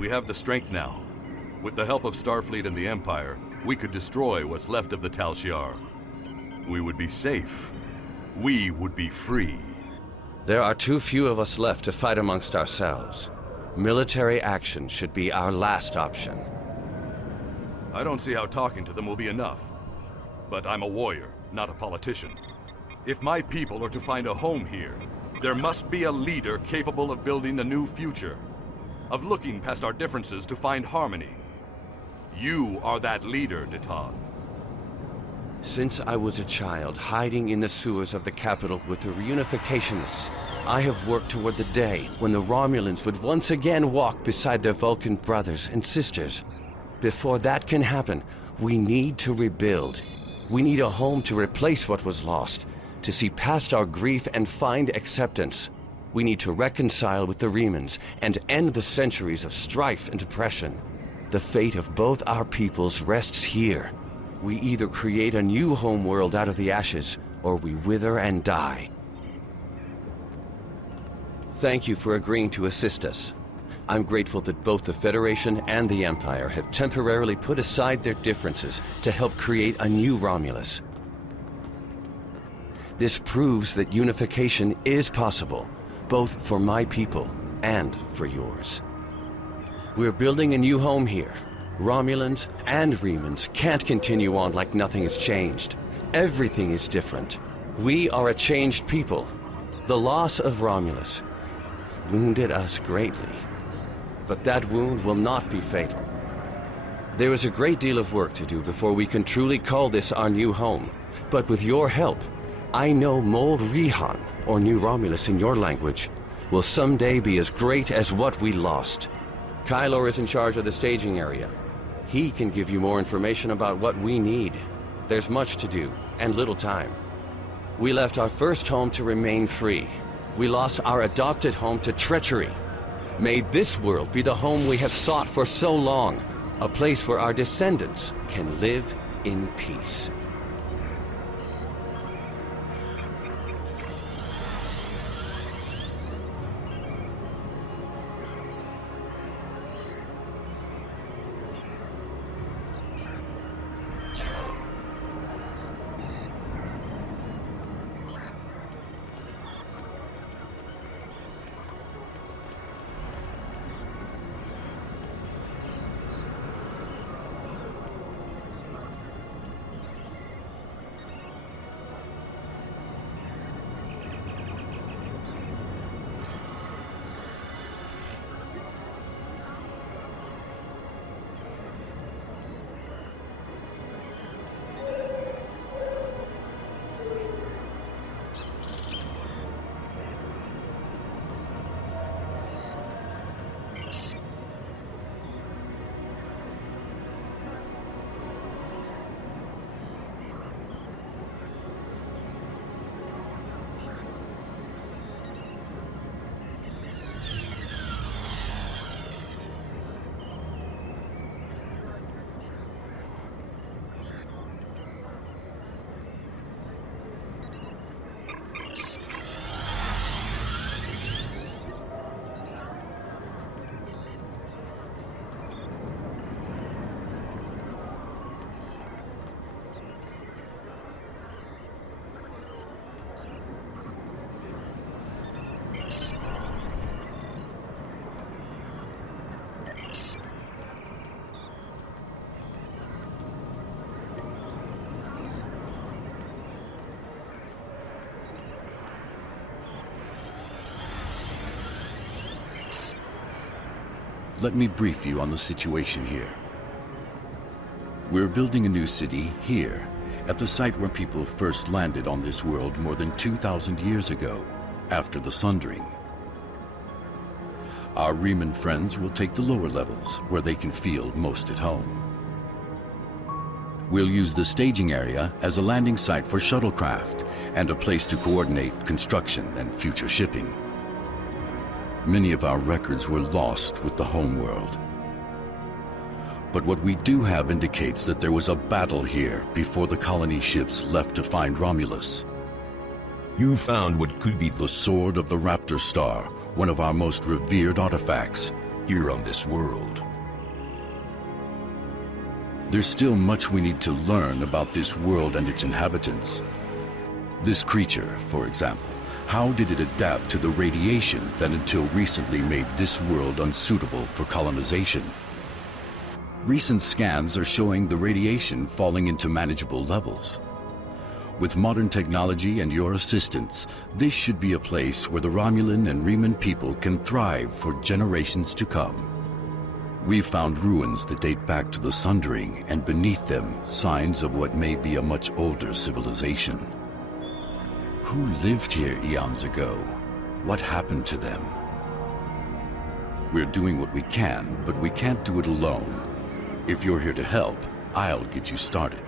We have the strength now. With the help of Starfleet and the Empire, we could destroy what's left of the Tal Shiar. We would be safe. We would be free. There are too few of us left to fight amongst ourselves. Military action should be our last option. I don't see how talking to them will be enough. But I'm a warrior, not a politician. If my people are to find a home here, there must be a leader capable of building a new future, of looking past our differences to find harmony. You are that leader, Natan. Since I was a child, hiding in the sewers of the capital with the reunificationists, I have worked toward the day when the Romulans would once again walk beside their Vulcan brothers and sisters. Before that can happen, we need to rebuild. We need a home to replace what was lost, to see past our grief and find acceptance. We need to reconcile with the Remans and end the centuries of strife and oppression. The fate of both our peoples rests here. We either create a new homeworld out of the ashes, or we wither and die. Thank you for agreeing to assist us. I'm grateful that both the Federation and the Empire have temporarily put aside their differences to help create a new Romulus. This proves that unification is possible, both for my people and for yours. We're building a new home here. Romulans and Remans can't continue on like nothing has changed. Everything is different. We are a changed people. The loss of Romulus wounded us greatly. But that wound will not be fatal. There is a great deal of work to do before we can truly call this our new home. But with your help, I know Mold Rihan, or New Romulus in your language, will someday be as great as what we lost. Kylor is in charge of the staging area. He can give you more information about what we need. There's much to do, and little time. We left our first home to remain free. We lost our adopted home to treachery. May this world be the home we have sought for so long, a place where our descendants can live in peace. Let me brief you on the situation here. We're building a new city here, at the site where people first landed on this world more than 2,000 years ago, after the Sundering. Our Reman friends will take the lower levels, where they can feel most at home. We'll use the staging area as a landing site for shuttlecraft and a place to coordinate construction and future shipping. Many of our records were lost with the homeworld. But what we do have indicates that there was a battle here before the colony ships left to find Romulus. You found what could be The Sword of the Raptor Star, one of our most revered artifacts, here on this world. There's still much we need to learn about this world and its inhabitants. This creature, for example, how did it adapt to the radiation that until recently made this world unsuitable for colonization? Recent scans are showing the radiation falling into manageable levels. With modern technology and your assistance, this should be a place where the Romulan and Reman people can thrive for generations to come. We've found ruins that date back to the Sundering, and beneath them, signs of what may be a much older civilization. Who lived here eons ago? What happened to them? We're doing what we can, but we can't do it alone. If you're here to help, I'll get you started.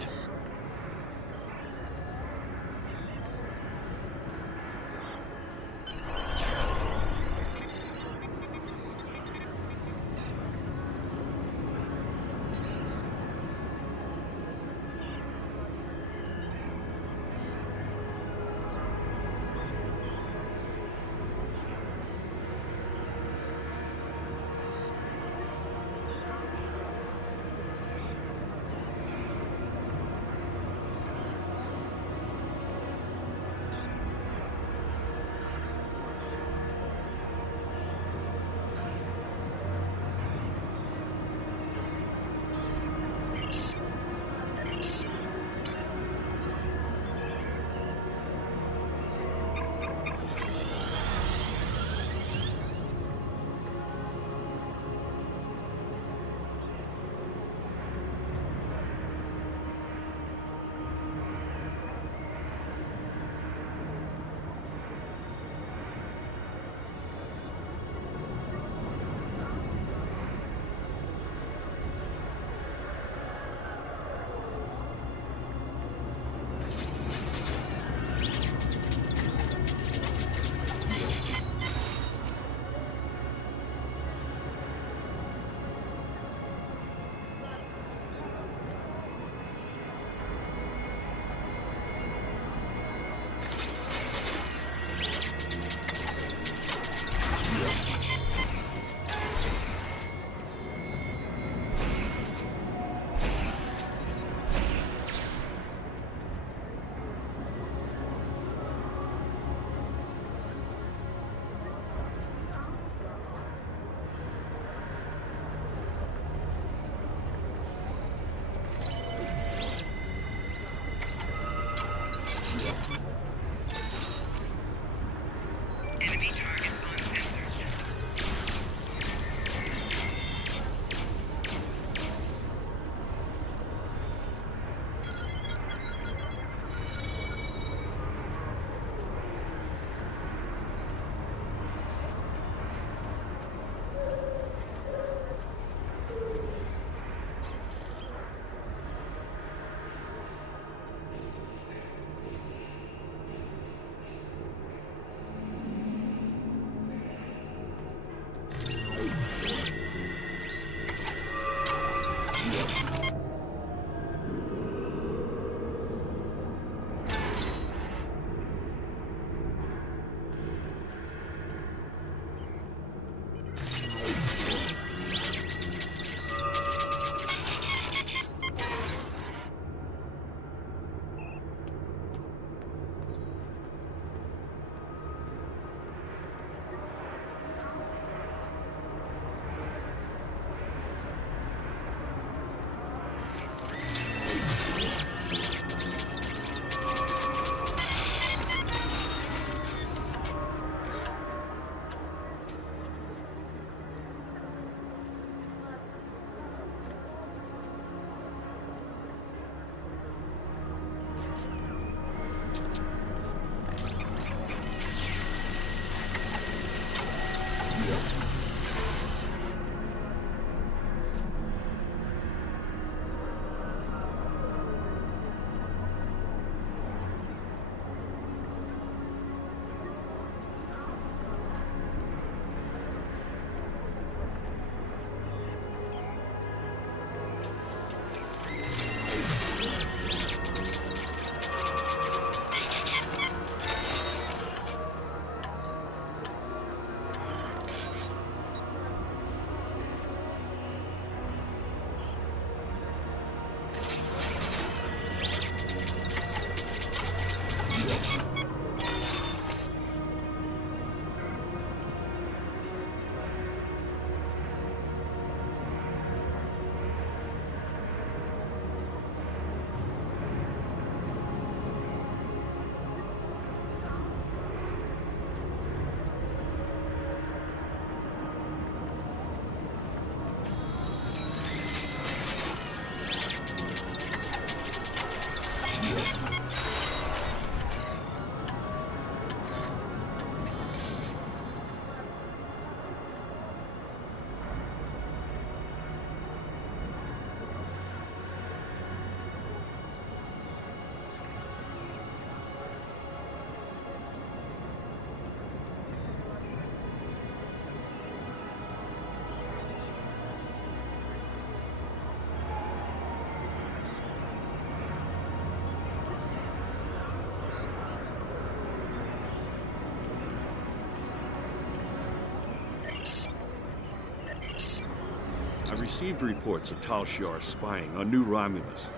I received reports of Tal Shiar spying on New Romulus.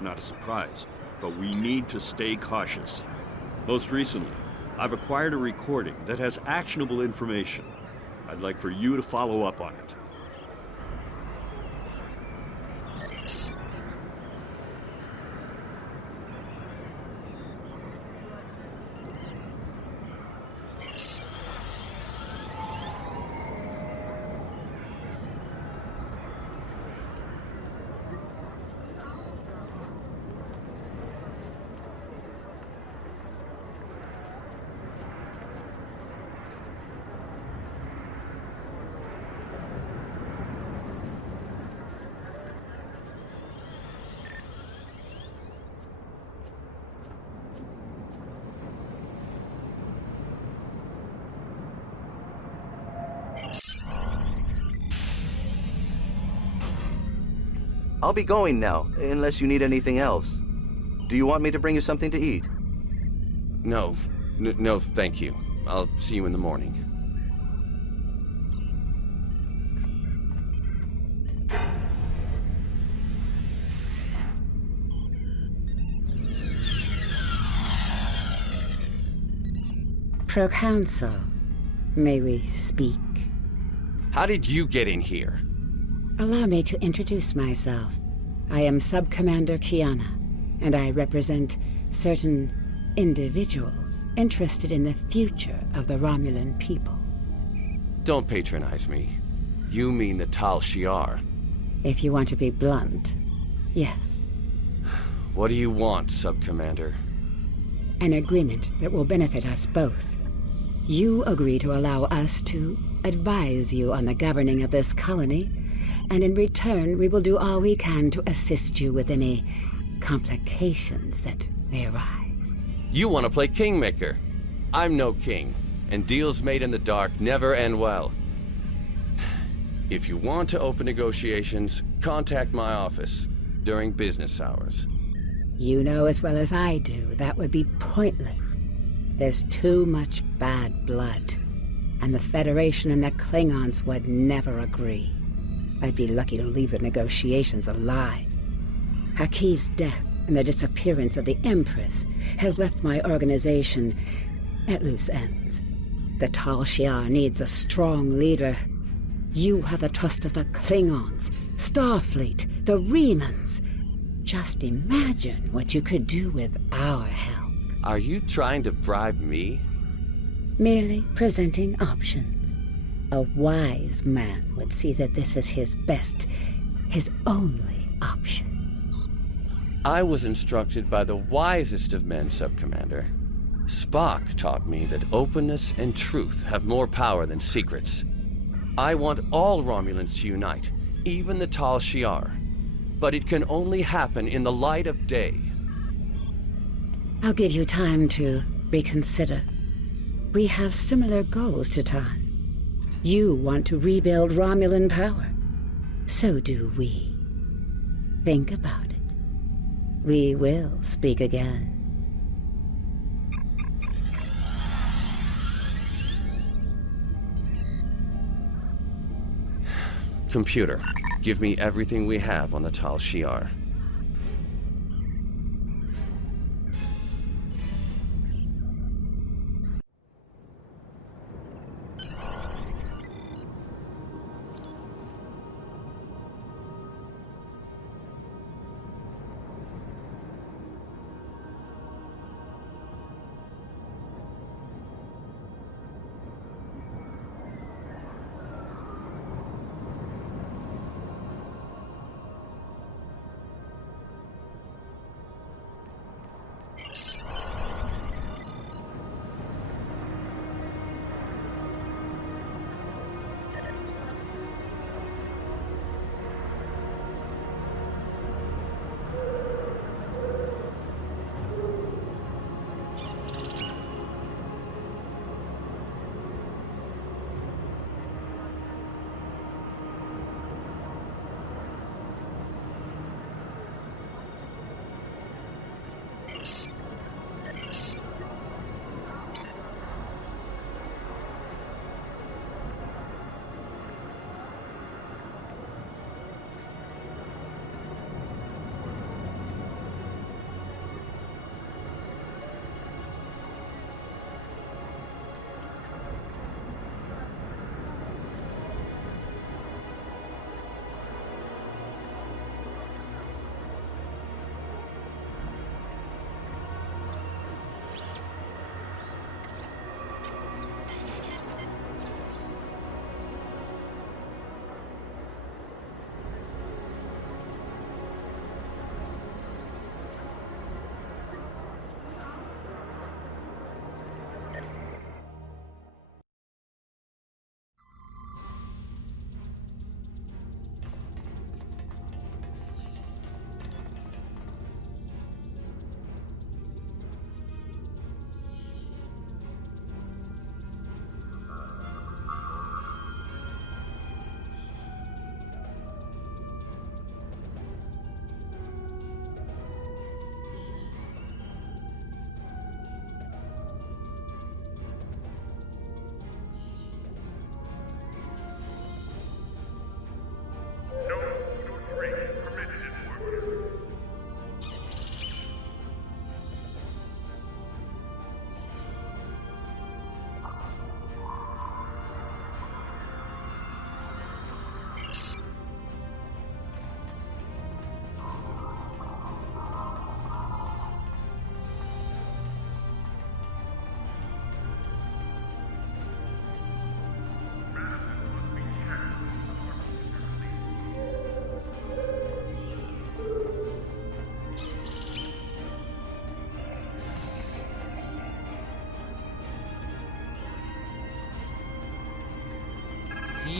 Not a surprise, but we need to stay cautious. Most recently, I've acquired a recording that has actionable information. I'd like for you to follow up on it. I'll be going now, unless you need anything else. Do you want me to bring you something to eat? No. No, thank you. I'll see you in the morning. Proconsul, may we speak? How did you get in here? Allow me to introduce myself. I am Sub-Commander Kiana, and I represent certain individuals interested in the future of the Romulan people. Don't patronize me. You mean the Tal Shiar. If you want to be blunt, yes. What do you want, Sub-Commander? An agreement that will benefit us both. You agree to allow us to advise you on the governing of this colony, and in return we will do all we can to assist you with any complications that may arise. You want to play Kingmaker. I'm no king, and deals made in the dark never end well. If you want to open negotiations, contact my office during business hours. You know as well as I do that would be pointless. There's too much bad blood, and the Federation and the Klingons would never agree. I'd be lucky to leave the negotiations alive. Hakiv's death and the disappearance of the Empress has left my organization at loose ends. The Tal Shiar needs a strong leader. You have the trust of the Klingons, Starfleet, the Remans. Just imagine what you could do with our help. Are you trying to bribe me? Merely presenting options. A wise man would see that this is his best, his only option. I was instructed by the wisest of men, Sub-Commander. Spock taught me that openness and truth have more power than secrets. I want all Romulans to unite, even the Tal Shiar. But it can only happen in the light of day. I'll give you time to reconsider. We have similar goals to Tan. You want to rebuild Romulan power. So do we. Think about it. We will speak again. Computer, give me everything we have on the Tal Shiar.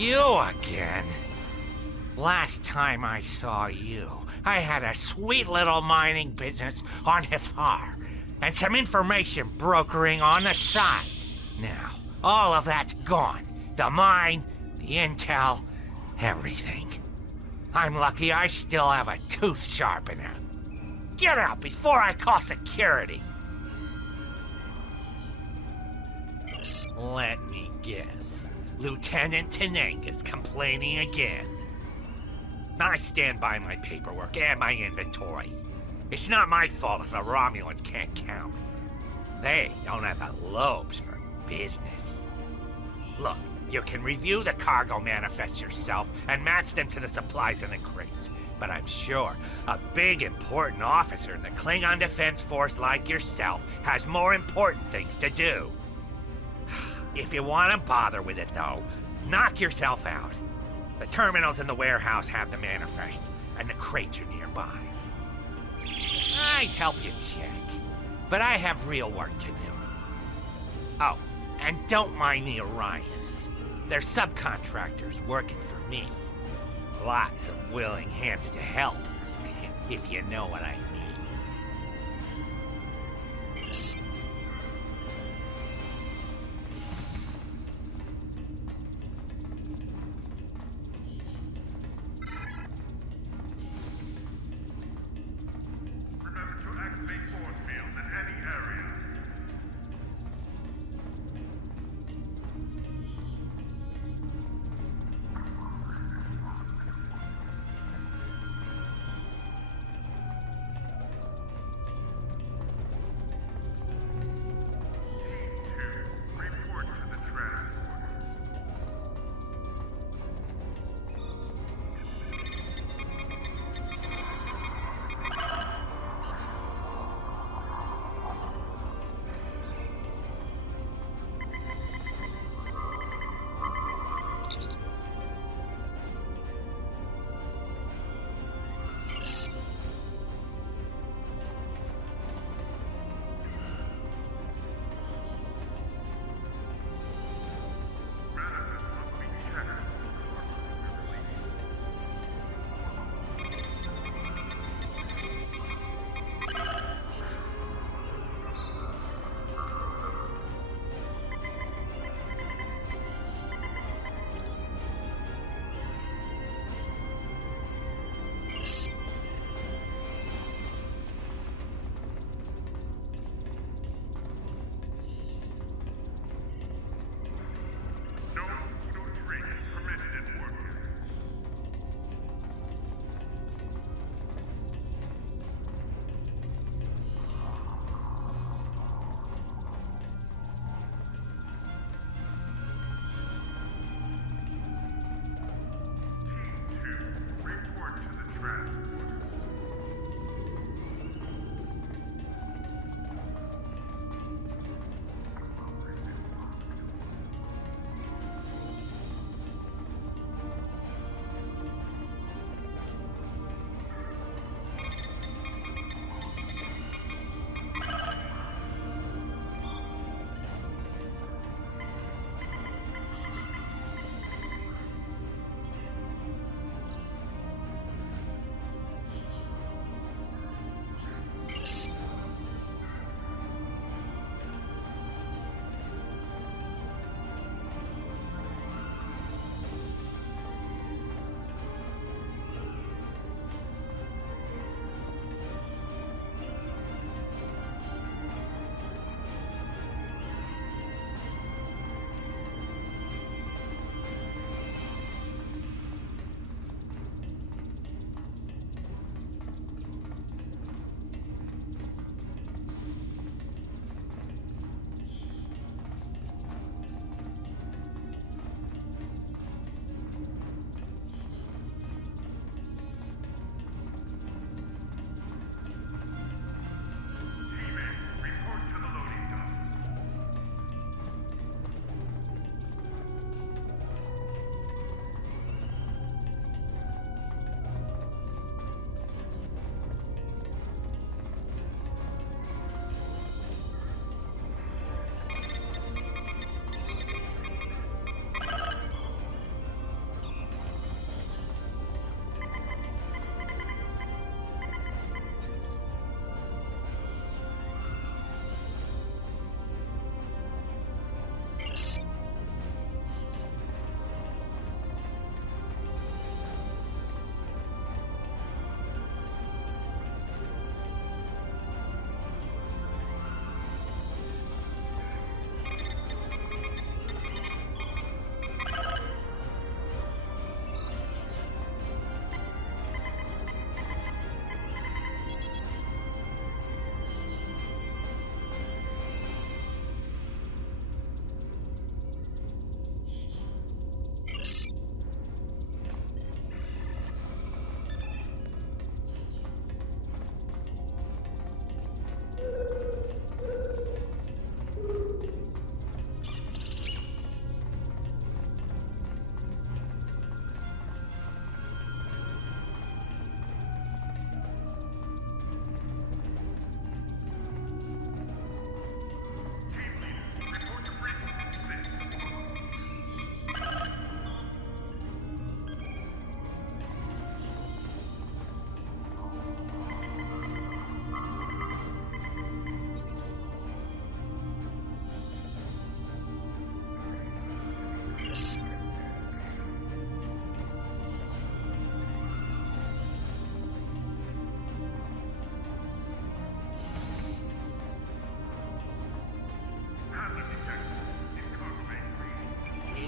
You again? Last time I saw you, I had a sweet little mining business on Hifar, and some information brokering on the side. Now, all of that's gone. The mine, the intel, everything. I'm lucky I still have a tooth sharpener. Get out before I call security! Let me guess. Lieutenant Teneng is complaining again. I stand by my paperwork and my inventory. It's not my fault if the Romulans can't count. They don't have the lobes for business. Look, you can review the cargo manifests yourself and match them to the supplies in the crates. But I'm sure a big, important officer in the Klingon Defense Force like yourself has more important things to do. If you want to bother with it, though, knock yourself out. The terminals in the warehouse have the manifest, and the crates are nearby. I'd help you check, but I have real work to do. Oh, and don't mind the Orions. They're subcontractors working for me. Lots of willing hands to help, if you know what I mean. Remember to activate force fields in any area.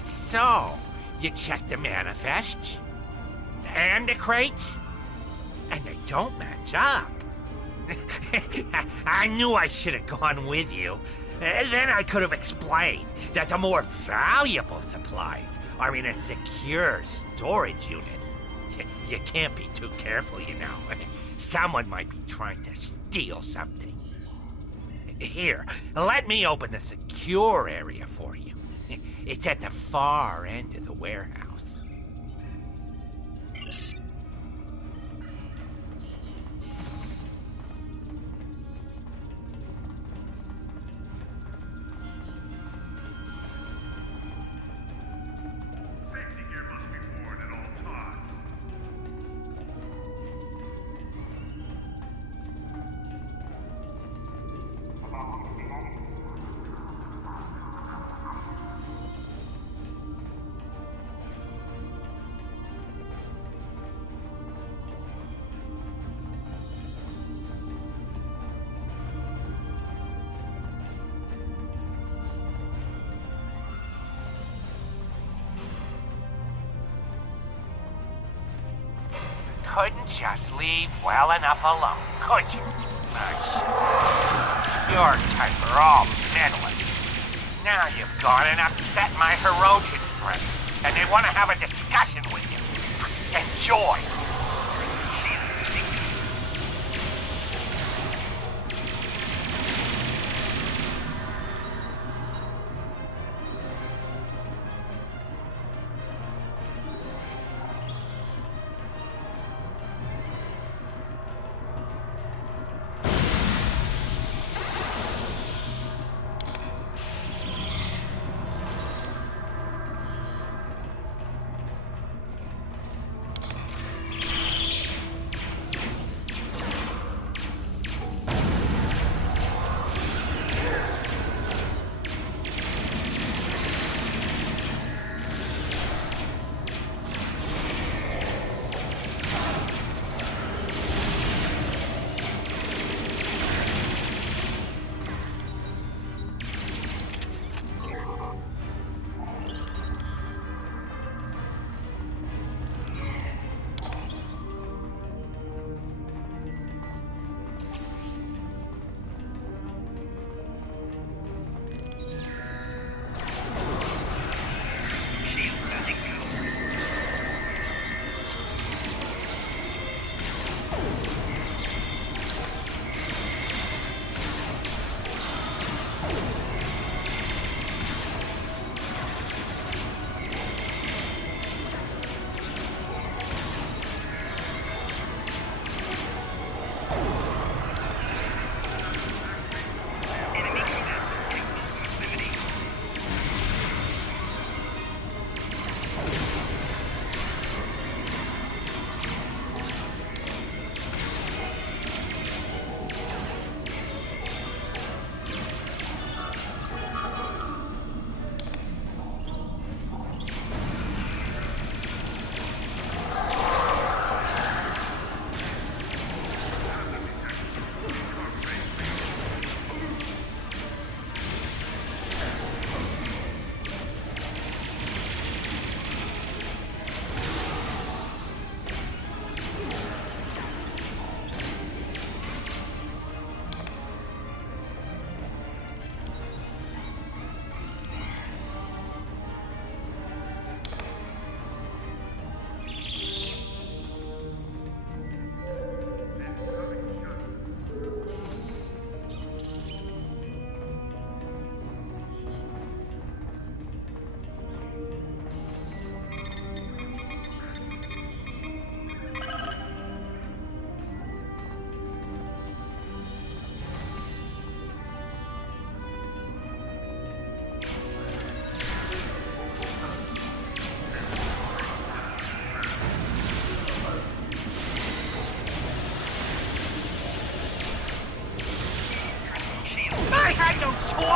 So, you check the manifests and the crates, and they don't match up. I knew I should have gone with you. Then I could have explained that the more valuable supplies are in a secure storage unit. You can't be too careful, you know. Someone might be trying to steal something. Here, let me open the secure area for you. It's at the far end of the warehouse. Safety gear must be worn at all times. Couldn't just leave well enough alone, could you? Your type are all meddling. Now you've gone and upset my Herodian friends, and they want to have a discussion with you. Enjoy!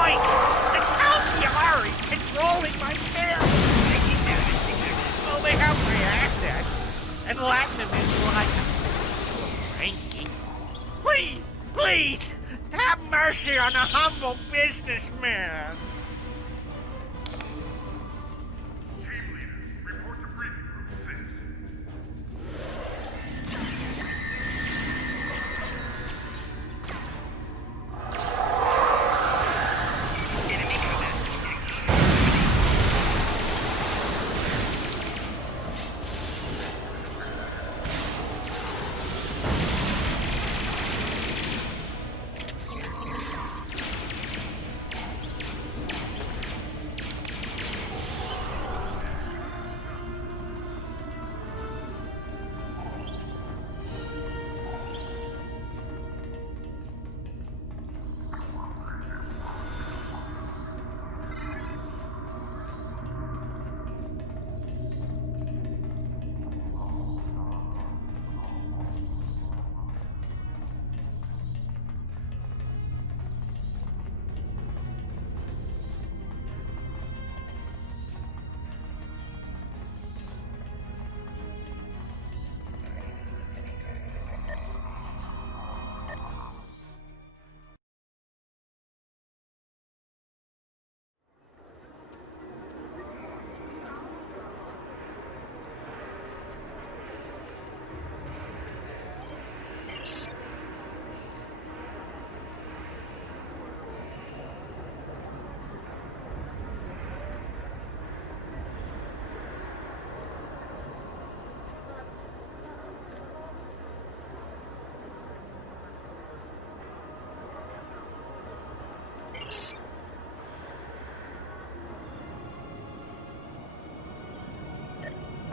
points! The Tal Shiar is controlling my family! Well, they have my assets, and letting them into like... Frankie, please, please, have mercy on a humble businessman! Team leaders, report to briefing room 6.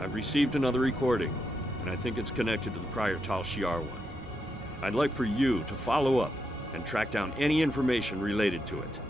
I've received another recording, and I think it's connected to the prior Tal Shiar one. I'd like for you to follow up and track down any information related to it.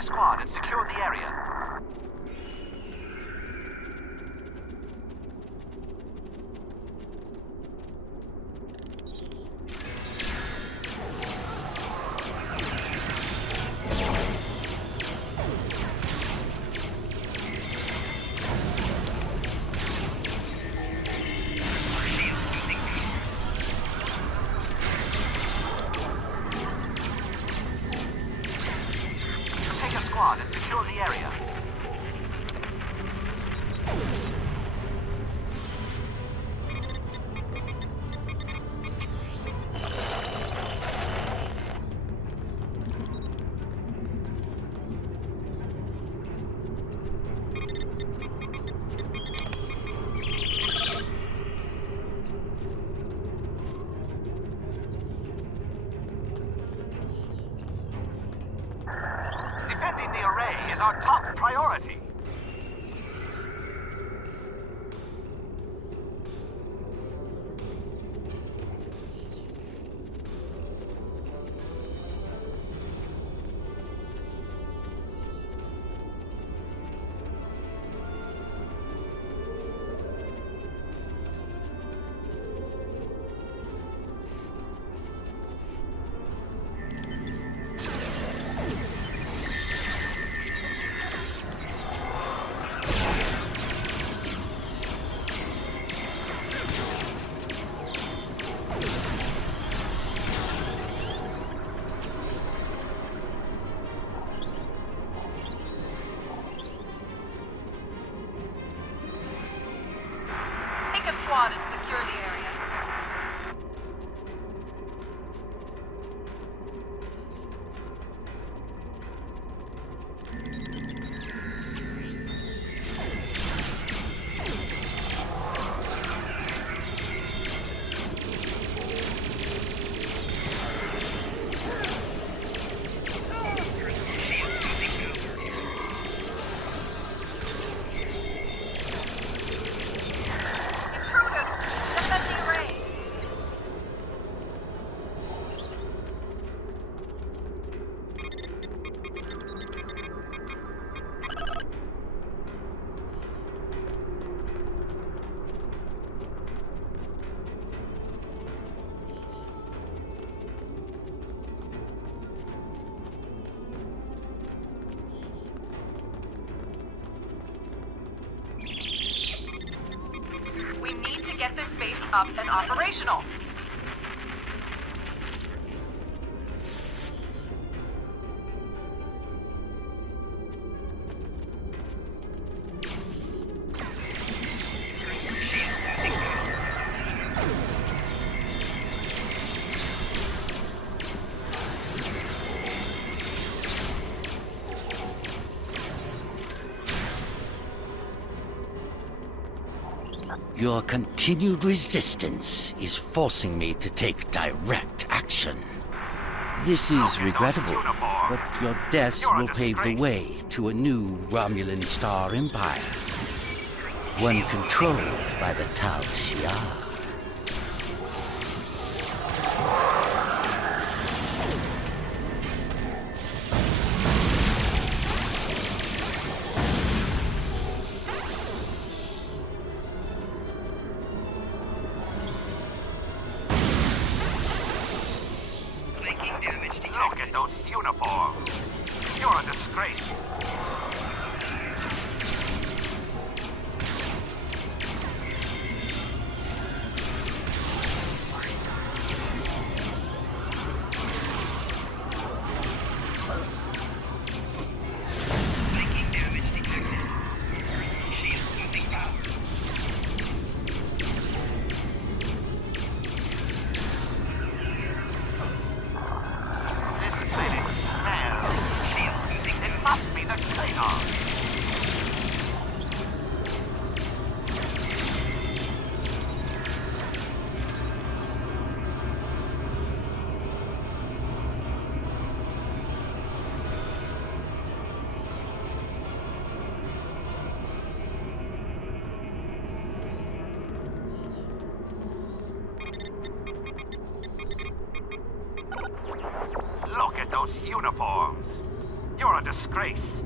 a squad and secure the area. And secure the area. Defending the array is our top priority. Take a squad and secure the area. We need to get this base up and operational. Your continued resistance is forcing me to take direct action. This is regrettable, but your deaths will pave the way to a new Romulan Star Empire. One controlled by the Tal Shiar. Look at those uniforms. You're a disgrace. Must be the Klingon. Look at those uniforms. You're a disgrace.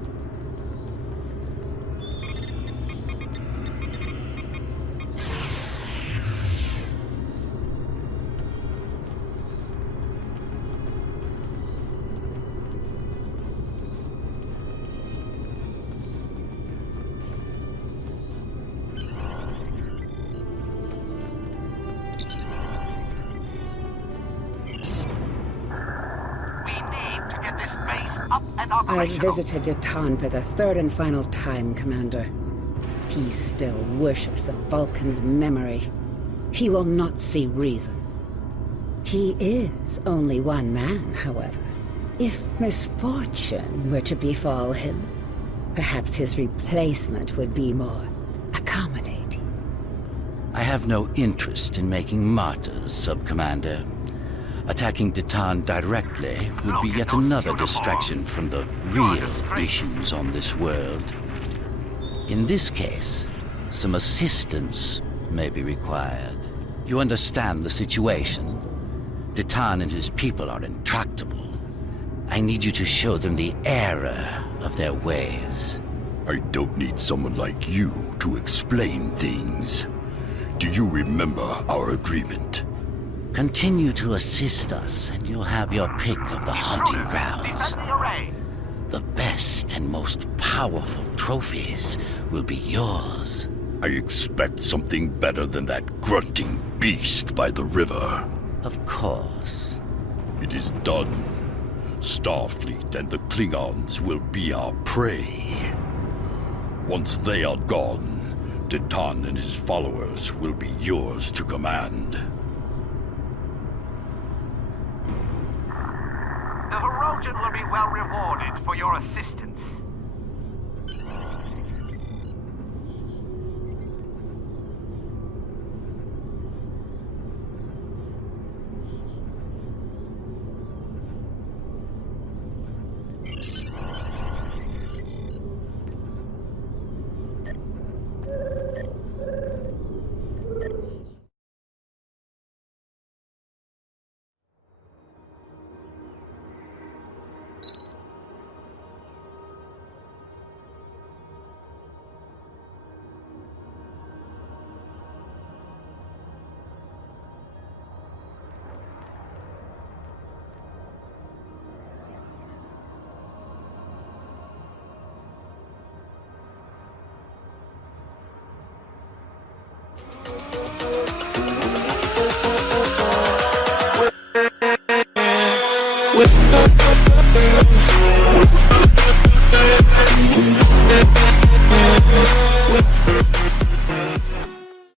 I've visited Detan for the third and final time, Commander. He still worships the Vulcan's memory. He will not see reason. He is only one man, however. If misfortune were to befall him, perhaps his replacement would be more accommodating. I have no interest in making martyrs, Sub-Commander. Attacking Detan directly would be yet another distraction from the real issues on this world. In this case, some assistance may be required. You understand the situation. Detan and his people are intractable. I need you to show them the error of their ways. I don't need someone like you to explain things. Do you remember our agreement? Continue to assist us, and you'll have your pick of the hunting grounds. The best and most powerful trophies will be yours. I expect something better than that grunting beast by the river. Of course. It is done. Starfleet and the Klingons will be our prey. Once they are gone, Detan and his followers will be yours to command. The Hirogen will be well rewarded for your assistance.